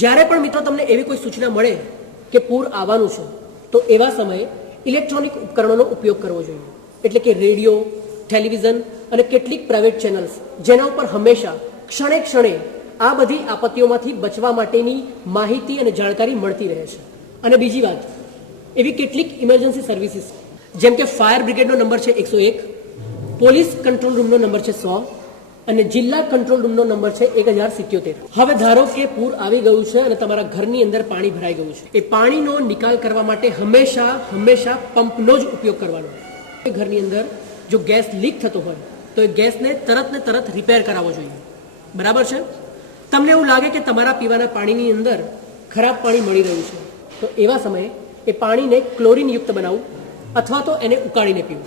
જ્યારે પણ મિત્રો તમને એવી કોઈ સૂચના મળે કે પૂર આવવાનું છે તો એવા સમયે ઇલેક્ટ્રોનિક ઉપકરણોનો ઉપયોગ કરવો જોઈએ, એટલે કે રેડિયો, ટેલિવિઝન અને કેટલીક પ્રાઇવેટ ચેનલ્સ, જેના ઉપર હંમેશા ક્ષણે ક્ષણે આ બધી આપત્તિઓમાંથી બચવા માટેની માહિતી અને જાણકારી મળતી રહે છે. અને બીજી વાત, એવી કેટલીક ઇમરજન્સી સર્વિસીસ જેમ કે ફાયર બ્રિગેડનો નંબર છે 101, પોલીસ કંટ્રોલ રૂમનો નંબર છે 100 અને જિલ્લા કંટ્રોલ રૂમનો નંબર છે 1077. હવે ધારો કે પૂર આવી ગયું છે અને તમારા ઘરની અંદર પાણી ભરાઈ ગયું છે, એ પાણીનો નિકાલ કરવા માટે હંમેશા પંપનો જ ઉપયોગ કરવાનો. ઘરની અંદર જો ગેસ લીક થતો હોય તો એ ગેસને તરત રિપેર કરાવવો જોઈએ. બરાબર છે? તમને એવું લાગે કે તમારા પીવાના પાણીની અંદર ખરાબ પાણી મળી રહ્યું છે તો એવા સમયે એ પાણીને ક્લોરીન યુક્ત બનાવવું અથવા તો એને ઉકાળીને પીવું.